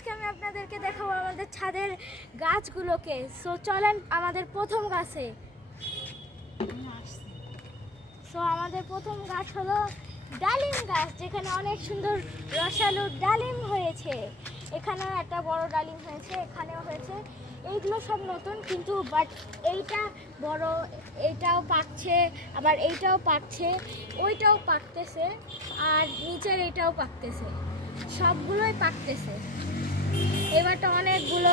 আজকে আমি আপনাদেরকে দেখাবো আমাদের ছাদের গাছগুলোকে। সো চলেন আমাদের প্রথম গাছে। সো আমাদের প্রথম গাছ হলো ডালিম গাছ, যেখানে অনেক সুন্দর রসালো ডালিম হয়েছে। এখানেও একটা বড় ডালিম হয়েছে, এখানেও হয়েছে। এইগুলো সব নতুন, কিন্তু বাট এইটা বড়, এইটাও পাকছে, আবার এইটাও পাকছে, ওইটাও পাকতেছে, আর নিচের এইটাও পাকতেছে, সবগুলোই পাকতেছে। এবারটা অনেকগুলো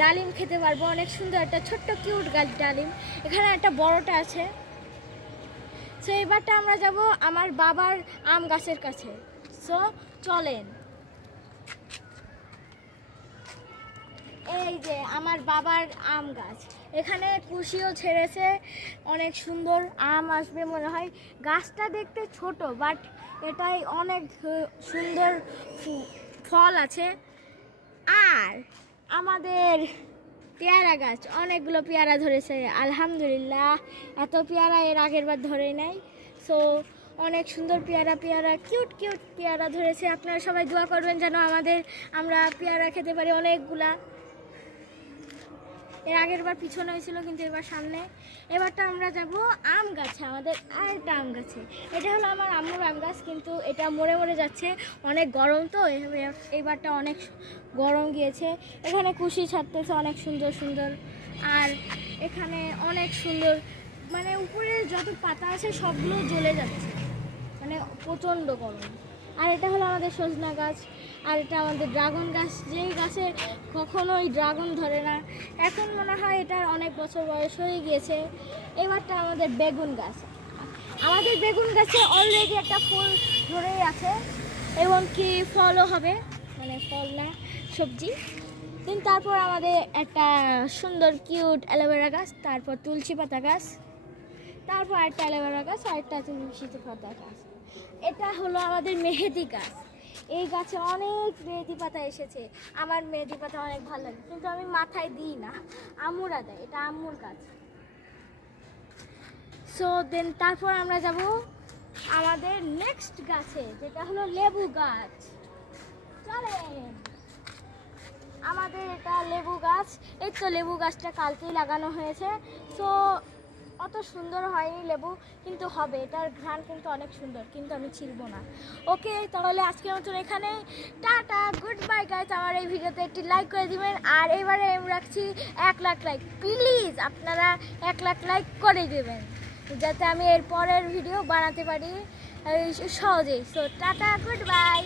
ডালিম খেতে পারবো, অনেক সুন্দর একটা ছোট্ট কিউট গাছ ডালিম। এখানে একটা বড়টা আছে। সো এবারটা আমরা যাব আমার বাবার আম গাছের কাছে। সো চলেন। এই যে আমার বাবার আম গাছ, এখানে কুশিও ছেড়েছে, অনেক সুন্দর আম আসবে মনে হয়। গাছটা দেখতে ছোট, বাট এটাই অনেক সুন্দর ফল আছে। আর আমাদের পেয়ারা গাছ, অনেকগুলো পেয়ারা ধরেছে আলহামদুলিল্লাহ। এত পেয়ারা এর আগের বার ধরে নাই। সো অনেক সুন্দর পেয়ারা কিউট কিউট পেয়ারা ধরেছে। আপনারা সবাই দোয়া করবেন যেন আমরা পেয়ারা খেতে পারি অনেকগুলা। এর আগের বার পিছনে হয়েছিল, কিন্তু এবার সামনে। এবারটা আমরা যাব আম গাছে, আমাদের আরেকটা আম গাছে। এটা হলো আমার আম্মুর আম গাছ, কিন্তু এটা মরে মরে যাচ্ছে, অনেক গরম তো। এইবারটা অনেক গরম গিয়েছে। এখানে কুশি ছাড়তেছে অনেক সুন্দর সুন্দর। আর এখানে অনেক সুন্দর, মানে উপরে যত পাতা আছে সবগুলো জ্বলে যাচ্ছে, মানে প্রচণ্ড গরম। আর এটা হলো আমাদের সজনা গাছ। আর এটা আমাদের ড্রাগন গাছ, যেই গাছে কখনোই ড্রাগন ধরে না। এখন মনে হয় এটার অনেক বছর বয়স হয়ে গিয়েছে। এবারটা আমাদের বেগুন গাছ। আমাদের বেগুন গাছে অলরেডি একটা ফুল ধরেই আছে, এবং কি ফলও হবে, মানে ফল না সবজি। কিন্তু তারপর আমাদের একটা সুন্দর কিউট অ্যালোভেরা গাছ, তারপর তুলসী পাতা গাছ, তারপর একটা অ্যালোভেরা গাছ, আর একটা তুলসী পাতা গাছ। এটা হলো আমাদের মেহেদি গাছ। এই গাছে অনেক মেহেদি পাতা এসেছে। আমার মেহেদি পাতা অনেক ভালো লাগে, কিন্তু আমি মাথায় দিই না, আম্মুরা দেয়। এটা আম্মুর গাছ। সো দেন তারপর আমরা যাব আমাদের নেক্সট গাছে, যেটা হলো লেবু গাছ। চলেন। আমাদের এটা লেবু গাছ। এই তো লেবু গাছটা কালকেই লাগানো হয়েছে। সো অত সুন্দর হয়নি লেবু, কিন্তু হবে। এটার ঘ্রাণ কিন্তু অনেক সুন্দর, কিন্তু আমি ছিড়ব না। ওকে, তাহলে আজকের মতন এখানে টাটা, গুড বাই গাইস। আমার এই ভিডিওতে একটি লাইক করে দিবেন। আর এবারে আমি রাখছি 1 লাখ লাইক। প্লিজ আপনারা 1 লাখ লাইক করে দেবেন, যাতে আমি এর পরের ভিডিও বানাতে পারি সহজেই। So tata, good bye.